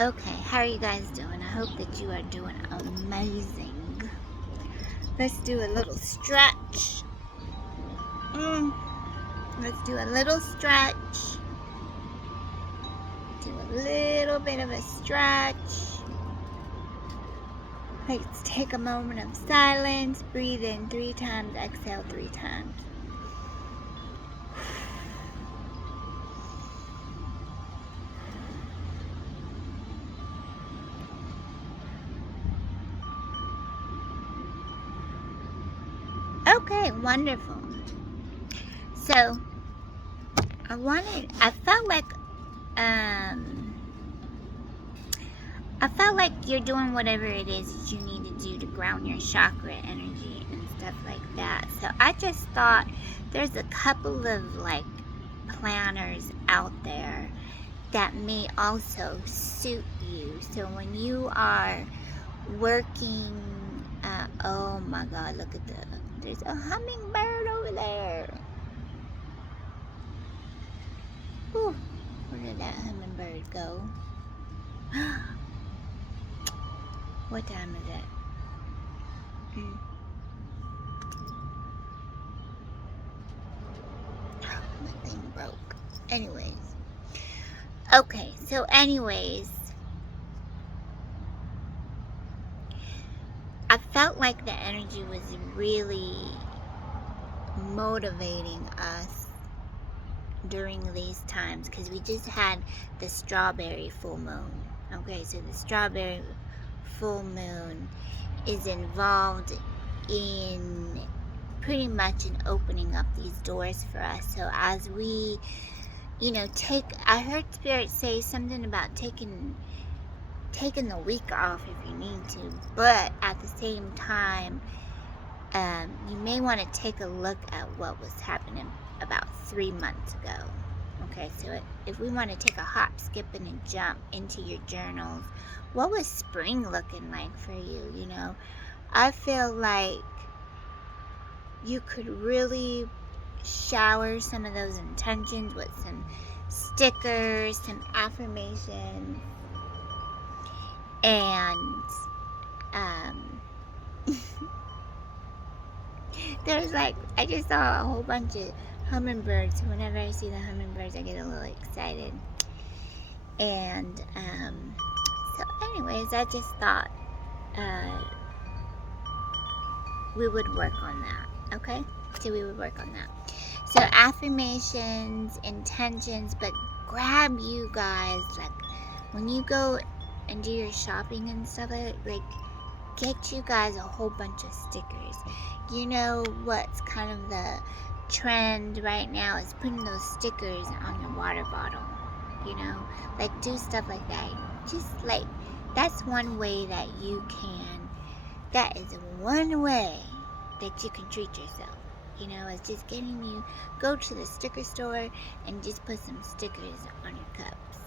Okay, how are you guys doing? I hope that you are doing amazing. Let's do a little stretch. Let's do a little stretch. Do a little bit of a stretch. Let's take a moment of silence. Breathe in 3 times, exhale 3 times. Okay, wonderful. So, I felt like you're doing whatever it is that you need to do to ground your chakra energy and stuff like that. So I just thought there's a couple of planners out there that may also suit you. So when you are working, oh my God, look at there's a hummingbird over there. Ooh, where did that hummingbird go? What time is it? My thing broke. Anyways. Okay, so I felt like the energy was really motivating us during these times because we just had the strawberry full moon. Okay, so the strawberry full moon is involved in pretty much in opening up these doors for us. So as we, I heard Spirit say something about taking the week off if you need to, but at the same time, you may want to take a look at what was happening about 3 months ago. Okay, so if we want to take a hop, skip, and a jump into your journals, what was spring looking like for you? I feel like you could really shower some of those intentions with some stickers, some affirmations, and there's I just saw a whole bunch of hummingbirds. Whenever I see the hummingbirds, I get a little excited. And so anyways, I just thought we would work on that. Okay, so we would work on that. So affirmations, intentions, but grab you guys, when you go and do your shopping and stuff, get you guys a whole bunch of stickers. You know what's kind of the trend right now is putting those stickers on your water bottle. Do stuff like that. Just that's one way that you can. That is one way that you can treat yourself. It's just getting you go to the sticker store and just put some stickers on your cups.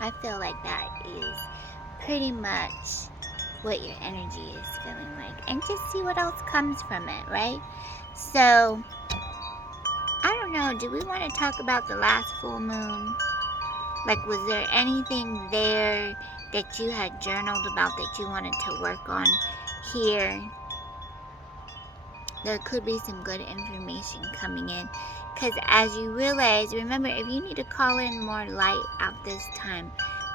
I feel like that is pretty much what your energy is feeling like, and just see what else comes from it, right? So I don't know, do we want to talk about the last full moon? Was there anything there that you had journaled about that you wanted to work on here? There could be some good information coming in, because as you realize, remember, if you need to call in more light at this time,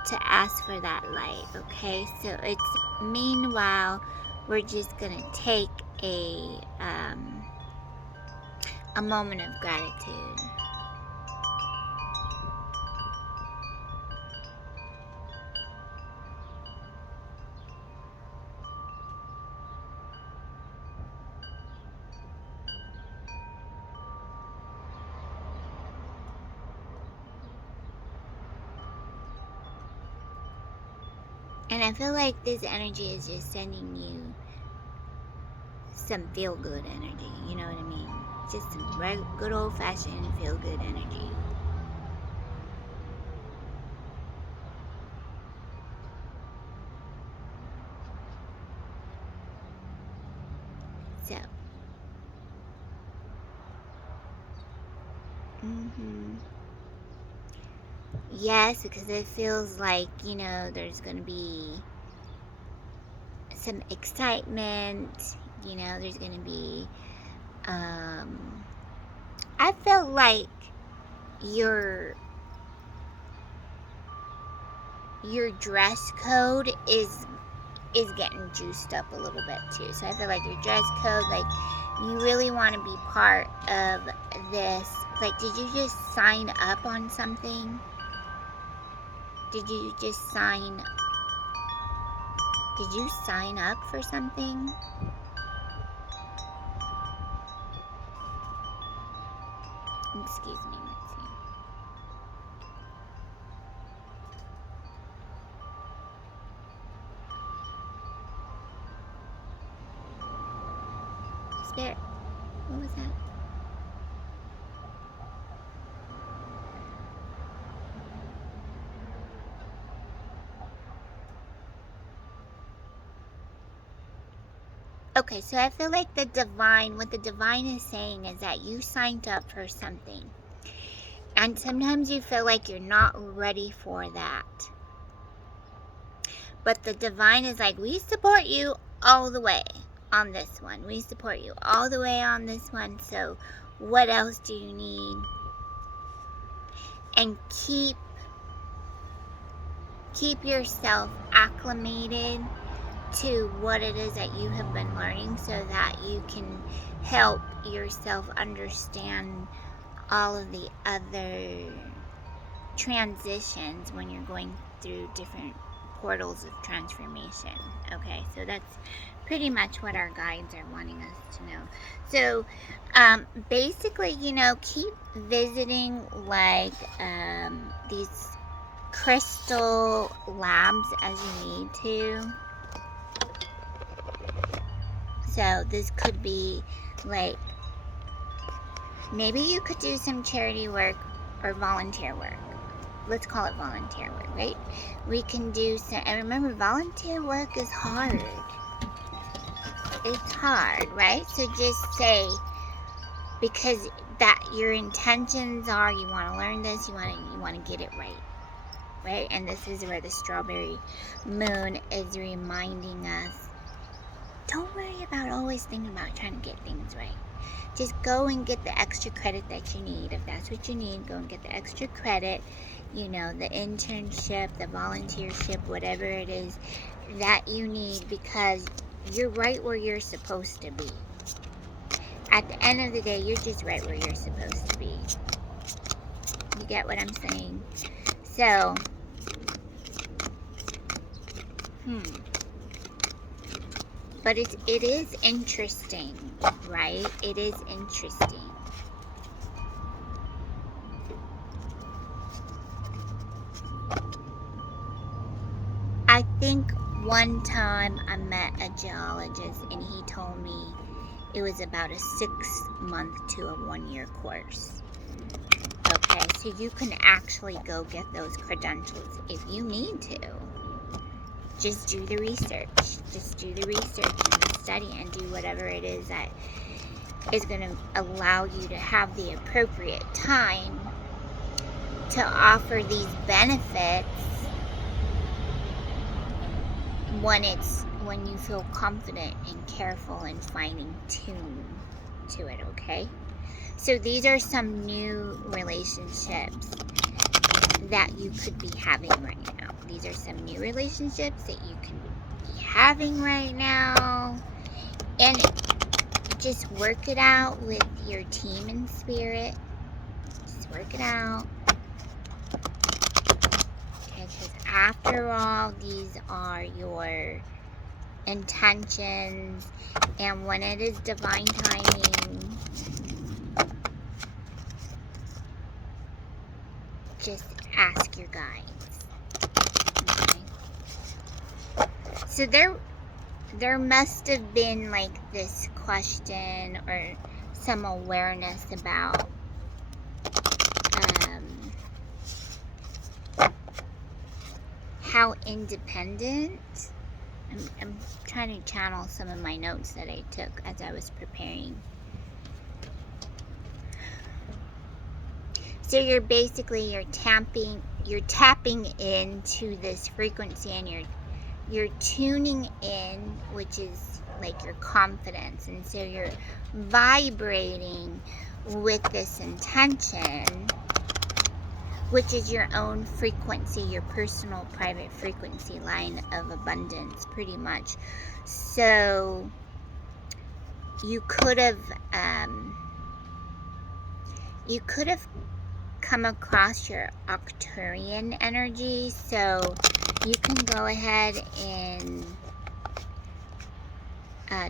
to ask for that light. Okay, so it's meanwhile we're just gonna take a moment of gratitude. And I feel like this energy is just sending you some feel-good energy, you know what I mean? Just some good old-fashioned feel-good energy. So, Yes, because it feels like, you know, there's going to be some excitement, you know, there's going to be, I feel like your dress code is getting juiced up a little bit too. So I feel like your dress code, like, you really want to be part of this. Like, did you just sign up on something? Did you sign up for something? Excuse me, let's see. Spirit, what was that? Okay, so I feel like what the divine is saying is that you signed up for something. And sometimes you feel like you're not ready for that. But the divine is like, we support you all the way on this one. We support you all the way on this one. So what else do you need? And keep yourself acclimated to what it is that you have been learning, so that you can help yourself understand all of the other transitions when you're going through different portals of transformation. Okay, so that's pretty much what our guides are wanting us to know. So basically, you know, keep visiting like these crystal labs as you need to. So this could be like, maybe you could do some charity work or volunteer work. Let's call it volunteer work, right? We can do some, and remember, volunteer work is hard. It's hard, right? So just say, because that your intentions are, you want to learn this, you want to get it right, right? And this is where the strawberry moon is reminding us, don't worry about always thinking about trying to get things right. Just go and get the extra credit that you need. If that's what you need, go and get the extra credit. You know, the internship, the volunteership, whatever it is that you need, because you're right where you're supposed to be. At the end of the day, you're just right where you're supposed to be. You get what I'm saying? So, but it is interesting, right? It is interesting. I think one time I met a geologist and he told me it was about a 6-month to a 1-year course. Okay, so you can actually go get those credentials if you need to. Just do the research. Just do the research and the study and do whatever it is that is going to allow you to have the appropriate time to offer these benefits when you feel confident and careful and finding tune to it, okay? So these are some new relationships that you could be having right now. These are some new relationships that you can be having right now. And just work it out with your team in spirit. Just work it out. Okay, because after all, these are your intentions. And when it is divine timing, just ask your guides. Okay. So there must have been like this question or some awareness about how independent. I'm trying to channel some of my notes that I took as I was preparing. So you're you're tapping into this frequency, and you're tuning in, which is like your confidence, and so you're vibrating with this intention, which is your own frequency, your personal private frequency line of abundance, pretty much. So you could have come across your Arcturian energy, so you can go ahead and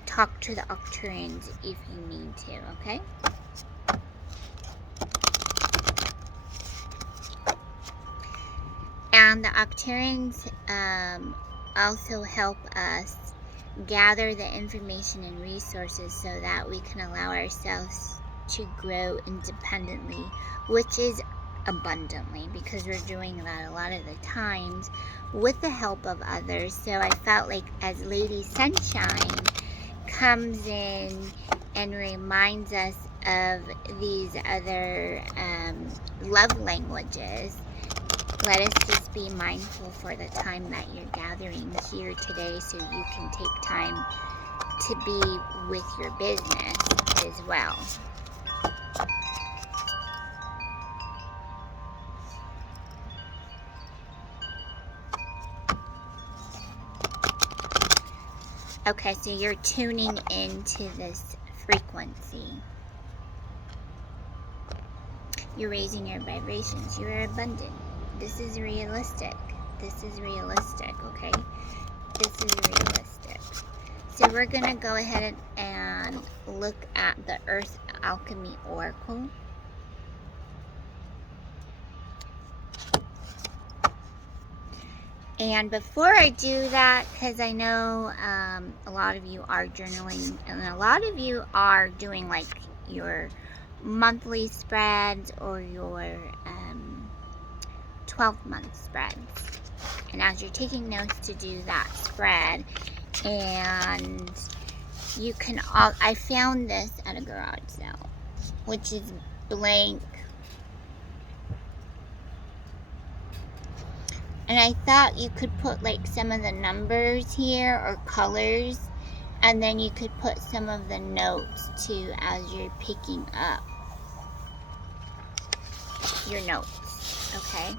talk to the Arcturians if you need to, okay? And the Arcturians also help us gather the information and resources so that we can allow ourselves to grow independently, which is abundantly, because we're doing that a lot of the times with the help of others. So I felt like as Lady Sunshine comes in and reminds us of these other love languages, let us just be mindful for the time that you're gathering here today, so you can take time to be with your business as well. Okay, so you're tuning into this frequency. You're raising your vibrations. You're abundant. This is realistic. This is realistic, okay? This is realistic. So we're going to go ahead and look at the Earth Alchemy Oracle. And before I do that, because I know a lot of you are journaling, and a lot of you are doing like your monthly spreads or your 12-month spreads. And as you're taking notes to do that spread, and you can all, I found this at a garage sale, which is blank. And I thought you could put like some of the numbers here or colors, and then you could put some of the notes too as you're picking up your notes, okay?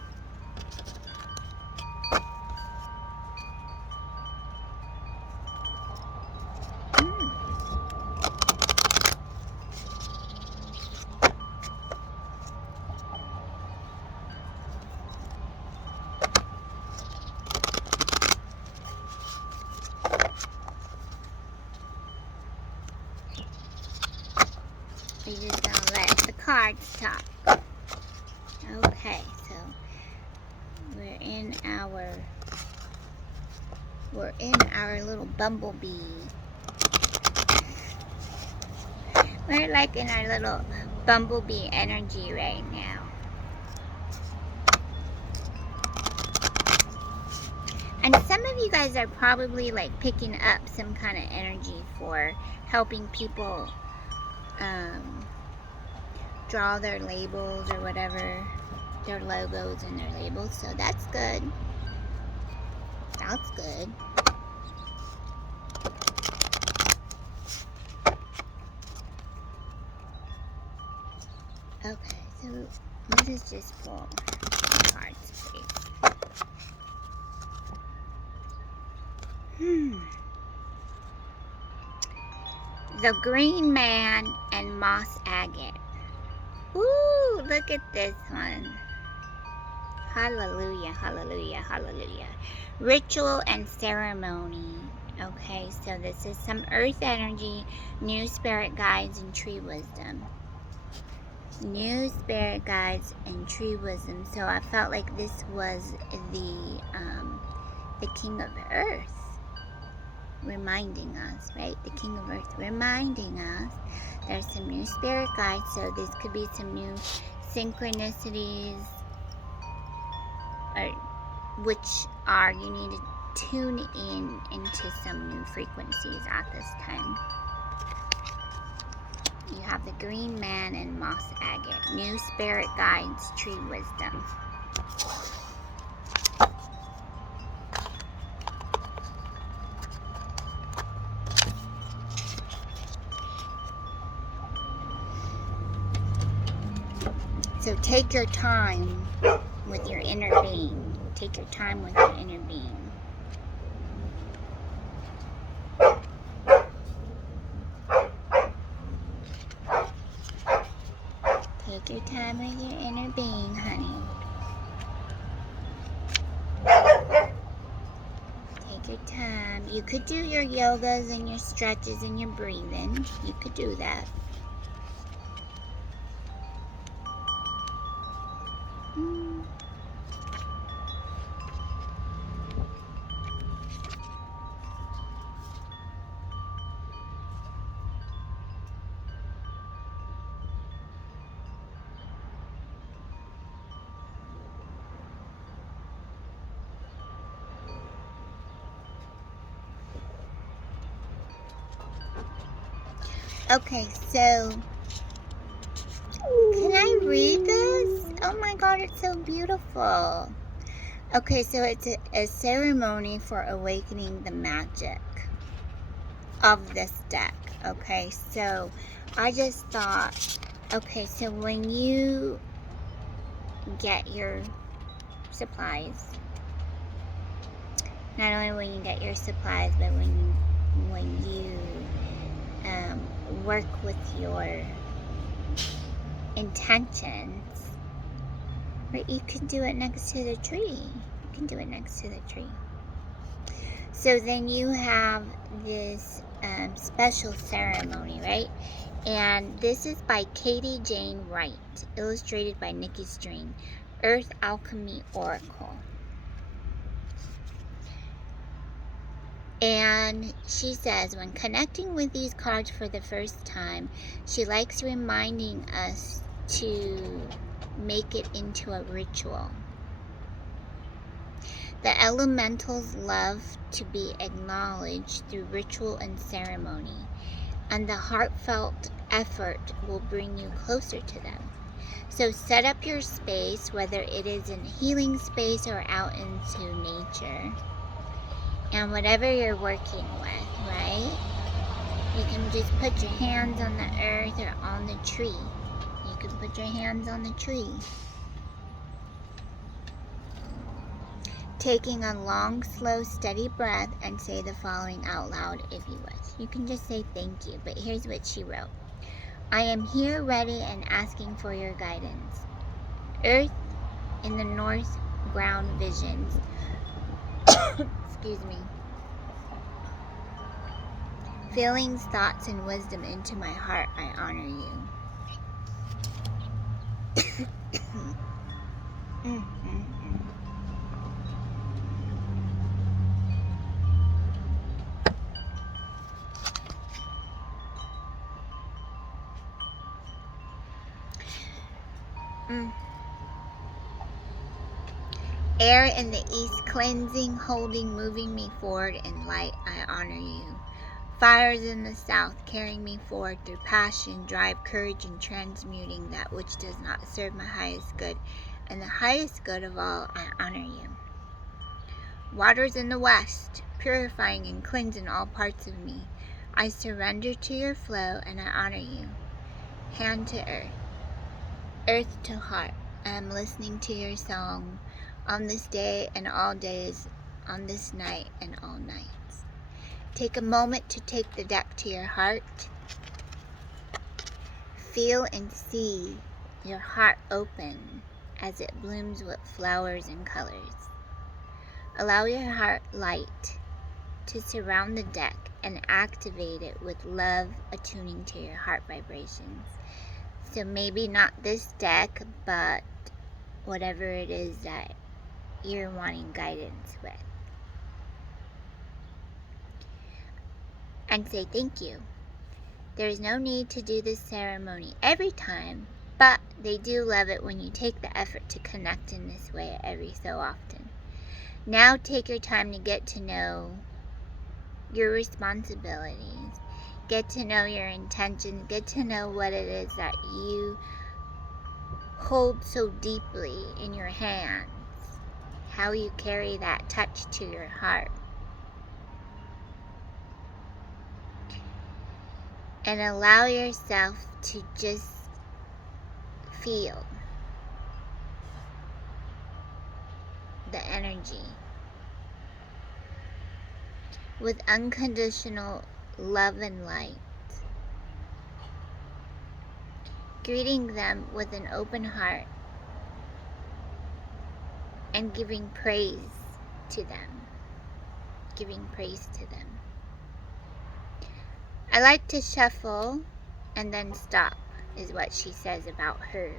We're just gonna let the cards talk. Okay, so we're in our little bumblebee. We're like in our little bumblebee energy right now. And some of you guys are probably like picking up some kind of energy for helping people draw their labels or whatever, their logos and their labels. So that's good. That's good. Okay, so let us just pull cards, please. The Green Man and Moss Agate. Ooh, look at this one. Hallelujah, hallelujah, hallelujah. Ritual and ceremony. Okay, so this is some earth energy, new spirit guides, and tree wisdom. New spirit guides and tree wisdom. So I felt like this was the King of Earth reminding us, right? The King of Earth reminding us there's some new spirit guides. So this could be some new synchronicities, or which are, you need to tune in into some new frequencies at this time. You have the Green Man and Moss Agate, new spirit guides, tree wisdom. So take your time with your inner being. Take your time with your inner being. Take your time with your inner being, honey. Take your time. You could do your yogas and your stretches and your breathing. You could do that. Okay, so can I read this? Oh my god, it's so beautiful. Okay, so it's a ceremony for awakening the magic of this deck. Okay, so I just thought, okay, so when you get your supplies, not only when you get your supplies, but when you work with your intentions, right? You can do it next to the tree. You can do it next to the tree. So then you have this special ceremony, right? And this is by Katie Jane Wright, illustrated by Nikki String, Earth Alchemy Oracle. And she says, when connecting with these cards for the first time, she likes reminding us to make it into a ritual. The elementals love to be acknowledged through ritual and ceremony, and the heartfelt effort will bring you closer to them. So set up your space, whether it is in a healing space or out into nature, and whatever you're working with, right? You can just put your hands on the earth or on the tree. You can put your hands on the tree. Taking a long, slow, steady breath and say the following out loud if you wish. You can just say thank you, but here's what she wrote. I am here ready and asking for your guidance. Earth in the north ground visions. Excuse me. Feelings, thoughts, and wisdom into my heart, I honor you. Air in the east, cleansing, holding, moving me forward in light, I honor you. Fires in the south, carrying me forward through passion, drive, courage, and transmuting that which does not serve my highest good. And the highest good of all, I honor you. Waters in the west, purifying and cleansing all parts of me. I surrender to your flow, and I honor you. Hand to earth, earth to heart. I am listening to your song on this day and all days, on this night and all nights. Take a moment to take the deck to your heart. Feel and see your heart open as it blooms with flowers and colors. Allow your heart light to surround the deck and activate it with love, attuning to your heart vibrations. So maybe not this deck, but whatever it is that you're wanting guidance with. And say thank you. There is no need to do this ceremony every time, but they do love it when you take the effort to connect in this way every so often. Now take your time to get to know your responsibilities, get to know your intentions, get to know what it is that you hold so deeply in your hands, how you carry that touch to your heart. And allow yourself to just feel. the energy with unconditional love and light, greeting them with an open heart and giving praise to them. Giving praise to them. I like to shuffle and then stop, is what she says about her,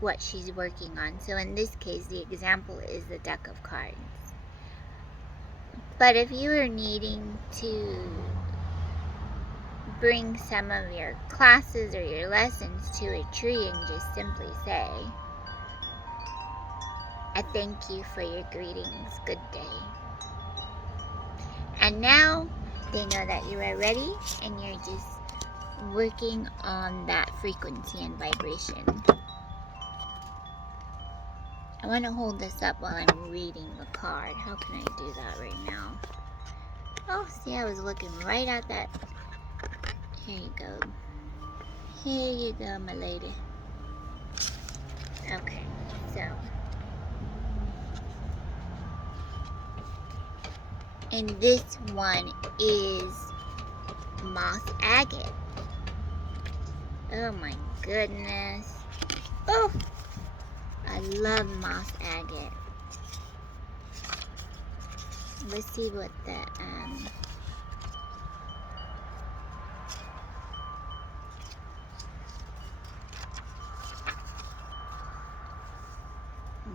what she's working on. So in this case, the example is the deck of cards. But if you are needing to bring some of your classes or your lessons to a tree and just simply say, I thank you for your greetings, good day. And now they know that you are ready and you're just working on that frequency and vibration. I want to hold this up while I'm reading the card. How can I do that right now? Oh, see, I was looking right at that. Here you go. Here you go, my lady. Okay, so. And this one is moss agate. Oh my goodness. Oh, I love moss agate. Let's see what the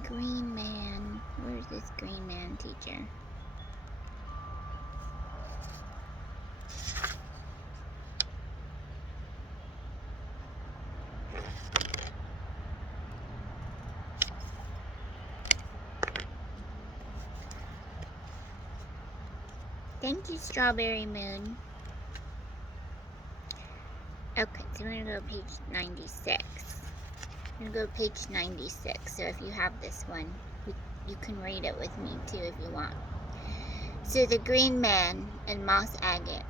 green man. Where's this green man, teacher? Thank you, Strawberry Moon. Okay, so we're going to go page 96. I'm going to go page 96. So if you have this one, you can read it with me too if you want. So the green man and moss agate.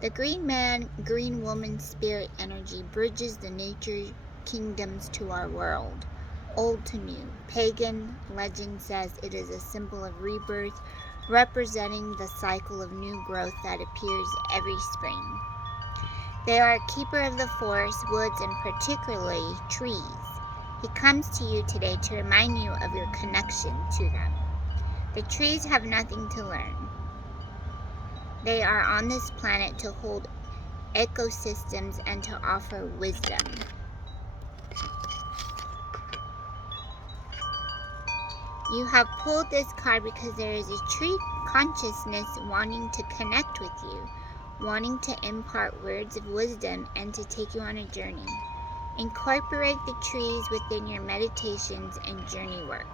The green man, green woman spirit energy bridges the nature kingdoms to our world. Old to new. Pagan legend says it is a symbol of rebirth, representing the cycle of new growth that appears every spring. They are a keeper of the forest, woods, and particularly trees. He comes to you today to remind you of your connection to them. The trees have nothing to learn. They are on this planet to hold ecosystems and to offer wisdom. You have pulled this card because there is a tree consciousness wanting to connect with you, wanting to impart words of wisdom and to take you on a journey. Incorporate the trees within your meditations and journey work.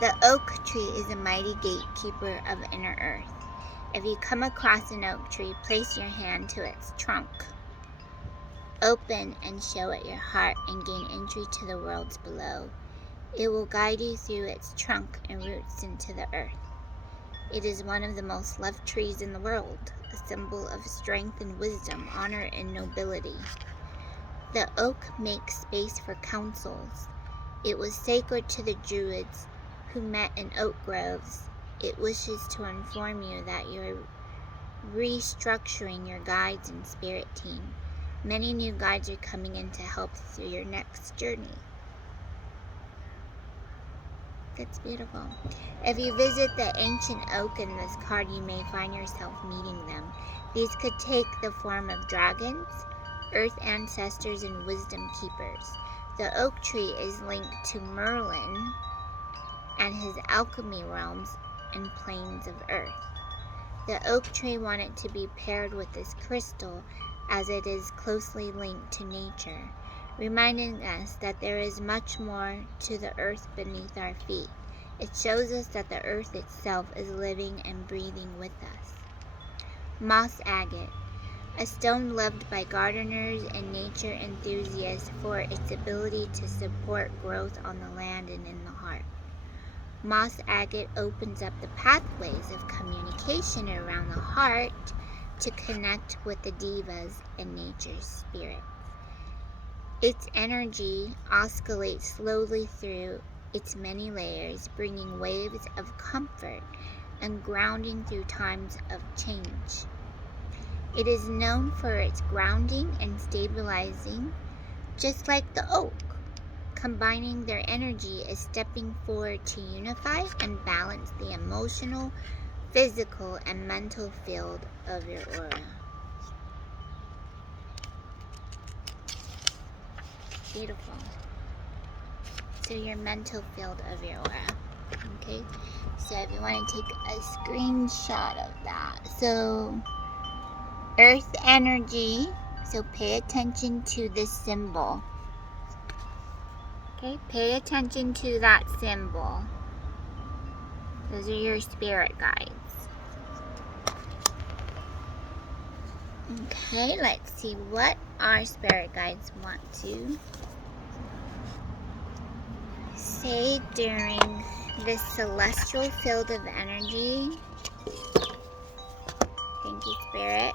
The oak tree is a mighty gatekeeper of inner earth. If you come across an oak tree, place your hand to its trunk. Open and show it your heart and gain entry to the worlds below. It will guide you through its trunk and roots into the earth. It is one of the most loved trees in the world, a symbol of strength and wisdom, honor and nobility. The oak makes space for councils. It was sacred to the Druids who met in oak groves. It wishes to inform you that you are restructuring your guides and spirit team. Many new guides are coming in to help through your next journey. That's beautiful. If you visit the ancient oak in this card, you may find yourself meeting them. These could take the form of dragons, earth ancestors, and wisdom keepers. The oak tree is linked to Merlin and his alchemy realms and planes of earth. The oak tree wanted to be paired with this crystal as it is closely linked to nature, reminding us that there is much more to the earth beneath our feet. It shows us that the earth itself is living and breathing with us. Moss agate, a stone loved by gardeners and nature enthusiasts for its ability to support growth on the land and in the heart. Moss agate opens up the pathways of communication around the heart to connect with the devas and nature's spirit. Its energy oscillates slowly through its many layers, bringing waves of comfort and grounding through times of change. It is known for its grounding and stabilizing, just like the oak. Combining their energy is stepping forward to unify and balance the emotional, physical, and mental field of your aura. Beautiful. So your mental field of your aura. Okay? So if you want to take a screenshot of that. So earth energy. So pay attention to this symbol. Okay? Pay attention to that symbol. Those are your spirit guides. Okay, let's see what our spirit guides want to say during this celestial field of energy. Thank you, Spirit.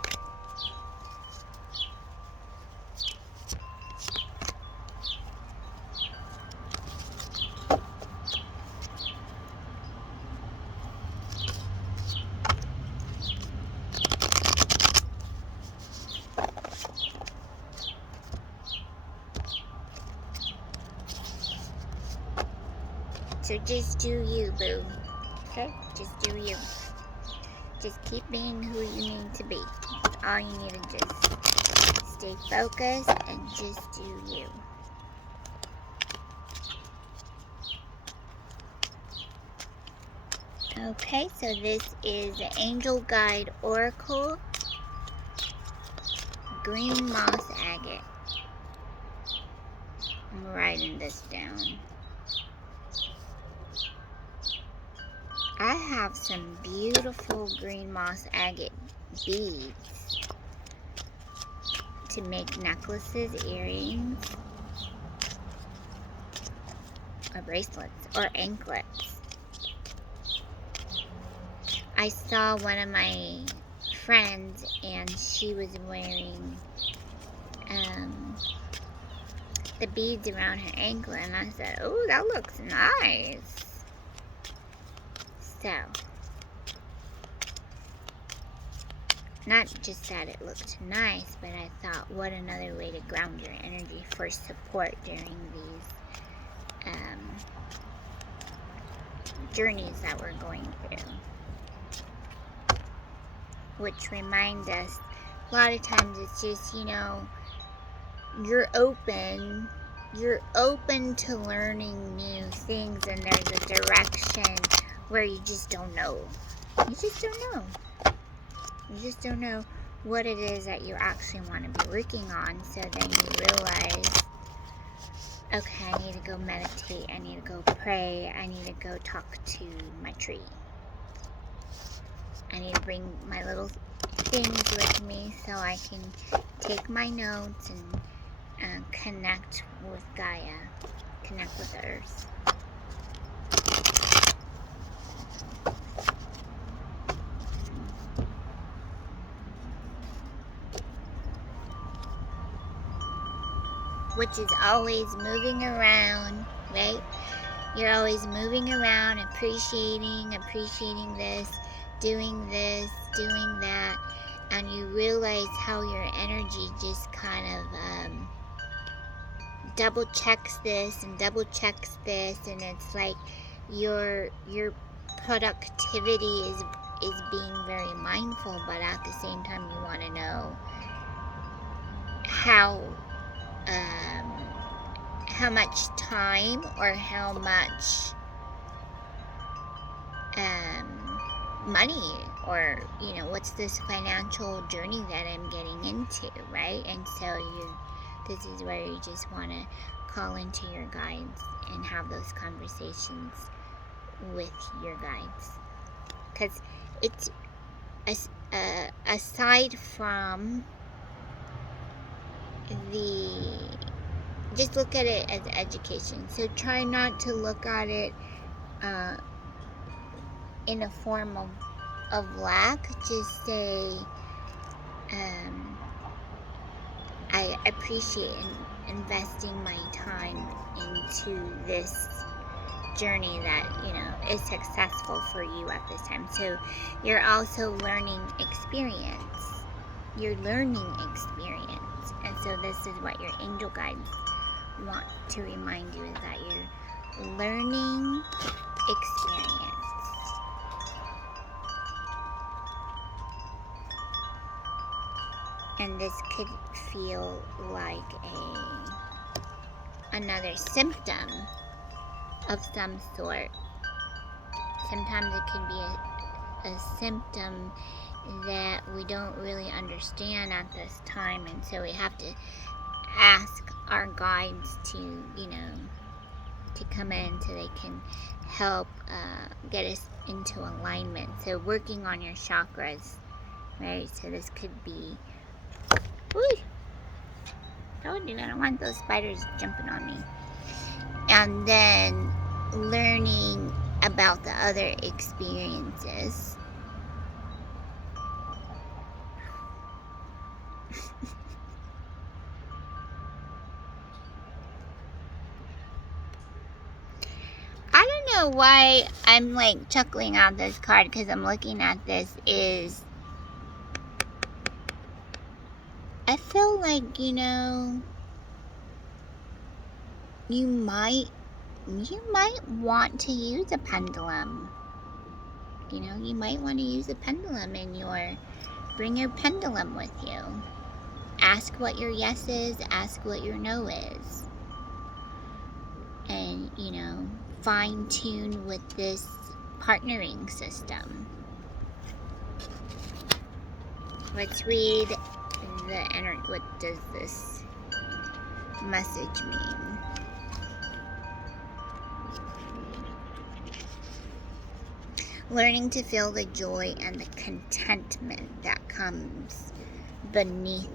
So just do you, boo. Okay? Just do you. Just keep being who you need to be. That's all you need to just stay focused and just do you. Okay, so this is the Angel Guide Oracle, Green Moss Agate. I'm writing this down. I have some beautiful green moss agate beads to make necklaces, earrings, or bracelets, or anklets. I saw one of my friends and she was wearing the beads around her ankle, and I said, "Oh, that looks nice." So, not just that it looked nice, but I thought, what another way to ground your energy for support during these journeys that we're going through. Which remind us, a lot of times it's just, you're open to learning new things, and there's a direction where you just don't know. You just don't know. You just don't know what it is that you actually want to be working on. So then you realize, okay, I need to go meditate. I need to go pray. I need to go talk to my tree. I need to bring my little things with me so I can take my notes and connect with Gaia, connect with the earth. Which is always moving around, right? You're always moving around, appreciating this, doing that, and you realize how your energy just kind of double checks this, and and it's like your productivity is being very mindful, but at the same time you want to know how much time or how much money, or what's this financial journey that I'm getting into, right? And so this is where you just want to call into your guides and have those conversations with your guides, because it's aside from just look at it as education. So try not to look at it in a form of lack. Just say, I appreciate investing my time into this journey that, you know, is successful for you at this time. So you're also learning experience. You're learning experience. And so this is what your angel guides want to remind you, is that you're learning experience. And this could feel like another symptom of some sort. Sometimes it can be a symptom that we don't really understand at this time, and so we have to ask our guides to, you know, to come in so they can help get us into alignment. So working on your chakras, right? So this could be, whoo, told you I don't want those spiders jumping on me. And then learning about the other experiences. I don't know why I'm like chuckling at this card, because I'm looking at this is, I feel like, you know, you might want to use a pendulum. You know, you might want to use a pendulum in bring your pendulum with you. Ask what your yes is, ask what your no is. And, you know, fine tune with this partnering system. Let's read the energy. What does this message mean? Learning to feel the joy and the contentment that comes beneath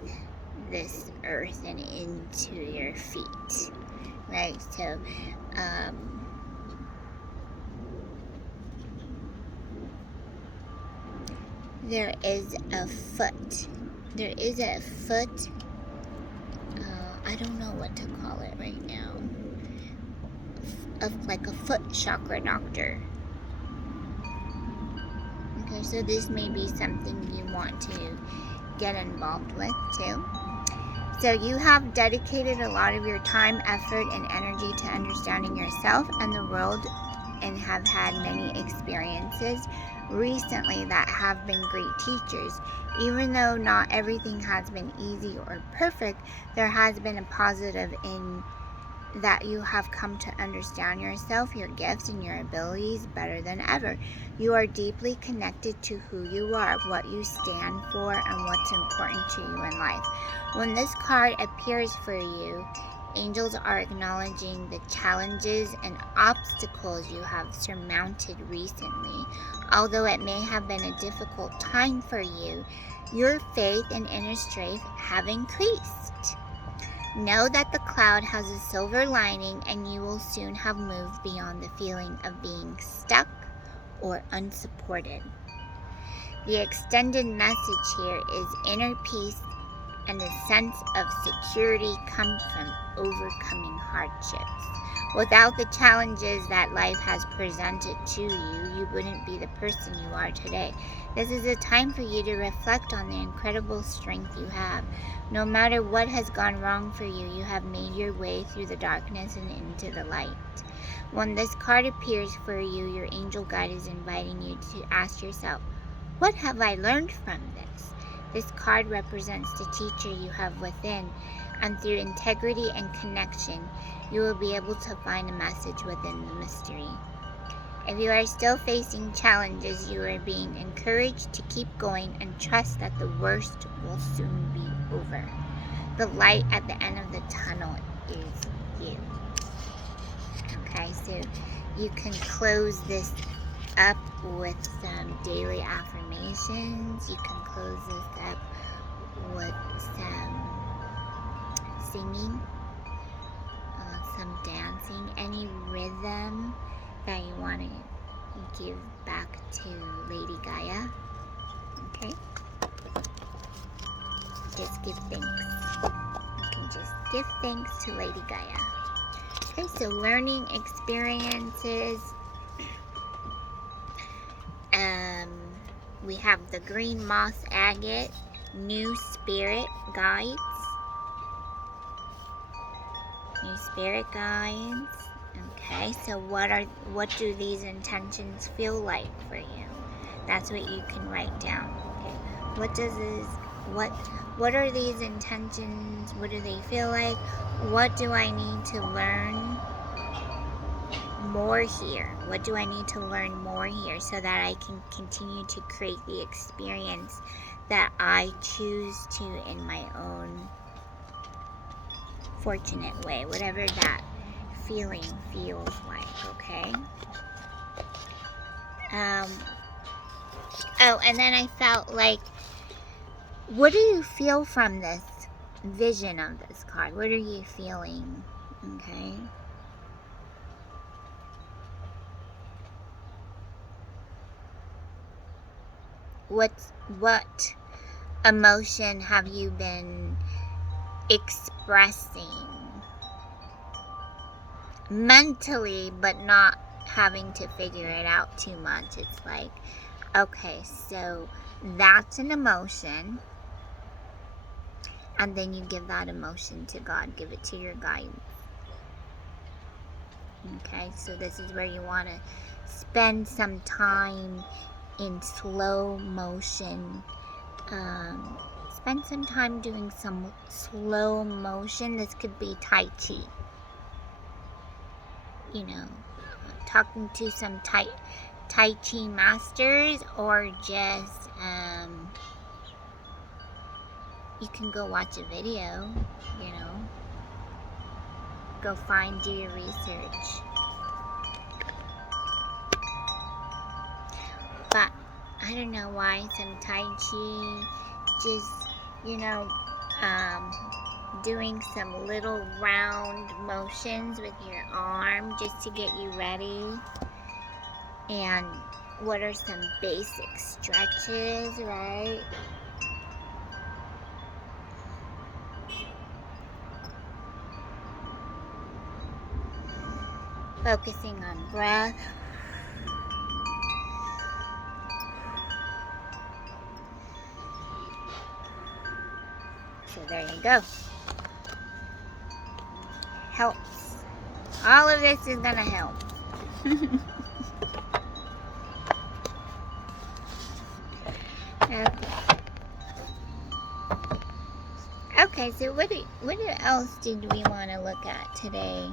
this earth and into your feet, right? So there is a foot, I don't know what to call it right now, of like a foot chakra doctor. Okay, so this may be something you want to get involved with too. So you have dedicated a lot of your time, effort, and energy to understanding yourself and the world, and have had many experiences recently that have been great teachers. Even though not everything has been easy or perfect, there has been a positive in that you have come to understand yourself, your gifts, and your abilities better than ever. You are deeply connected to who you are, what you stand for, and what's important to you in life. When this card appears for you, angels are acknowledging the challenges and obstacles you have surmounted recently. Although it may have been a difficult time for you, your faith and inner strength have increased. Know that the cloud has a silver lining, and you will soon have moved beyond the feeling of being stuck or unsupported. The extended message here is inner peace and a sense of security comes from overcoming hardships. Without the challenges that life has presented to you, you wouldn't be the person you are today. This is a time for you to reflect on the incredible strength you have. No matter what has gone wrong for you, you have made your way through the darkness and into the light. When this card appears for you, your angel guide is inviting you to ask yourself, what have I learned from this? This card represents the teacher you have within, and through integrity and connection, you will be able to find a message within the mystery. If you are still facing challenges, you are being encouraged to keep going and trust that the worst will soon be over. The light at the end of the tunnel is you. Okay, so you can close this up with some daily affirmations. You can close this up with some singing, some dancing, any rhythm that you want to give back to Lady Gaia. Okay? Just give thanks. You can just give thanks to Lady Gaia. Okay, so learning experiences. We have the green moss agate, new spirit guides. New spirit guides. Okay, so what do these intentions feel like for you? That's what you can write down. Okay. What are these intentions? What do they feel like? What do I need to learn more here? What do I need to learn more here so that I can continue to create the experience that I choose to in my own fortunate way, whatever that feeling feels like, okay? Oh, and then I felt like, what do you feel from this vision of this card? What are you feeling? Okay. What emotion have you been expressing mentally, but not having to figure it out too much? It's like, okay, so that's an emotion, and then you give that emotion to God, give it to your guidance. Okay, so this is where you want to spend some time in slow motion. Spend some time doing some slow motion. This could be Tai Chi. You know, talking to some Tai Chi masters, or just, you can go watch a video, you know. Go do your research. But I don't know why some Tai Chi, just, you know, doing some little round motions with your arm just to get you ready. And what are some basic stretches, right? Focusing on breath. So there you go. Helps. All of this is gonna help. Okay, so what else did we want to look at today?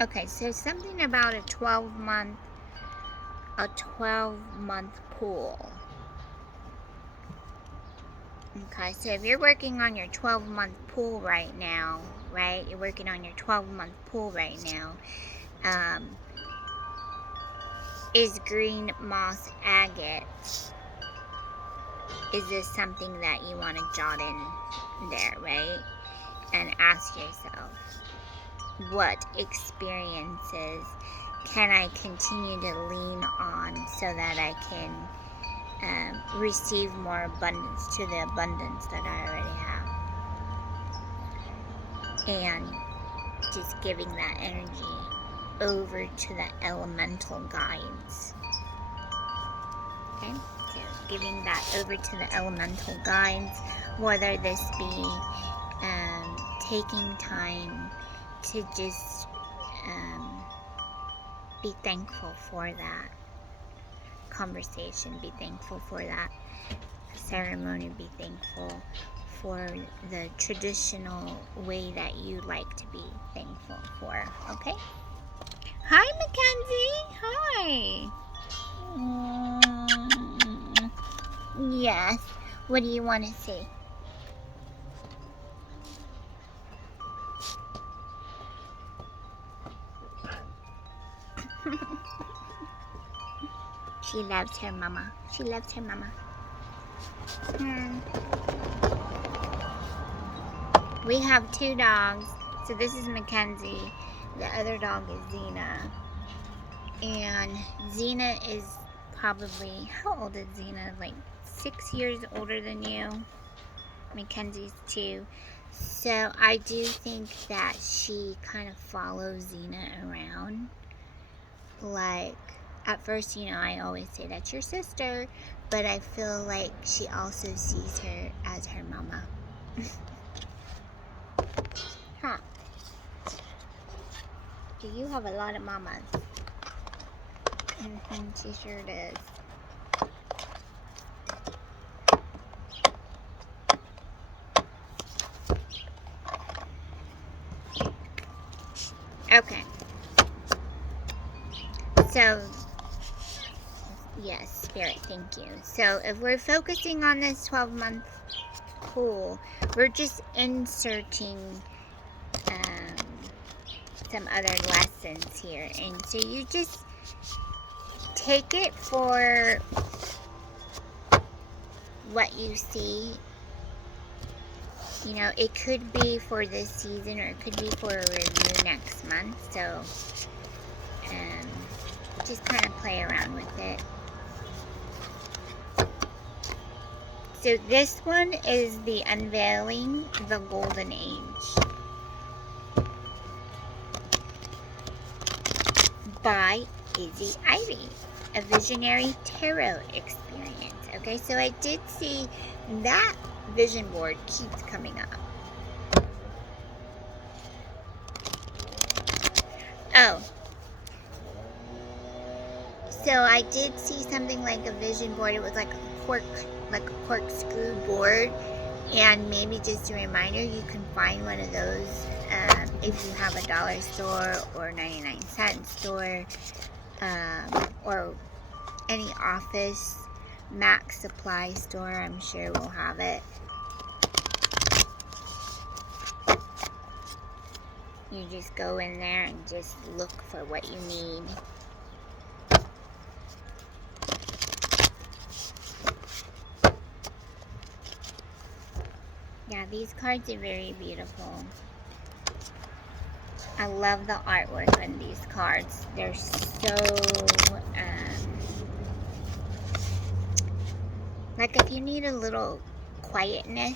Okay, so something about a 12-month pool. Okay, so if you're working on your 12-month pool right now, right? You're working on your 12-month pool right now. Is green moss agate, is this something that you want to jot in there, right? And ask yourself, what experiences can I continue to lean on so that I can receive more abundance to the abundance that I already have? And just giving that energy over to the elemental guides. Okay, so giving that over to the elemental guides, whether this be taking time to just be thankful for that conversation, be thankful for that ceremony, be thankful for the traditional way that you like to be thankful for, okay? Hi, Mackenzie. Hi. Yes. What do you want to say? She loves her mama. She loves her mama. We have 2 dogs. So this is Mackenzie. The other dog is Xena. And Xena is probably, how old is Xena? Like 6 years older than you. Mackenzie's 2. So I do think that she kind of follows Xena around. Like, at first, I always say that's your sister, but I feel like she also sees her as her mama. Huh. Do you have a lot of mamas? She sure does. Okay. So, yes, Spirit, thank you. So, if we're focusing on this 12-month pool, we're just inserting some other lessons here. And so you just take it for what you see. It could be for this season, or it could be for a review next month. So, just kind of play around with it. So this one is the Unveiling the Golden Age by Izzy Ivy, a visionary tarot experience. Okay, so I did see that vision board keeps coming up. Oh. So I did see something like a vision board. It was like a corkscrew board. And maybe just a reminder, you can find one of those if you have a dollar store or 99-cent store, or any office max supply store. I'm sure will have it. You just go in there and just look for what you need. Yeah, these cards are very beautiful. I love the artwork on these cards. They're so, like if you need a little quietness,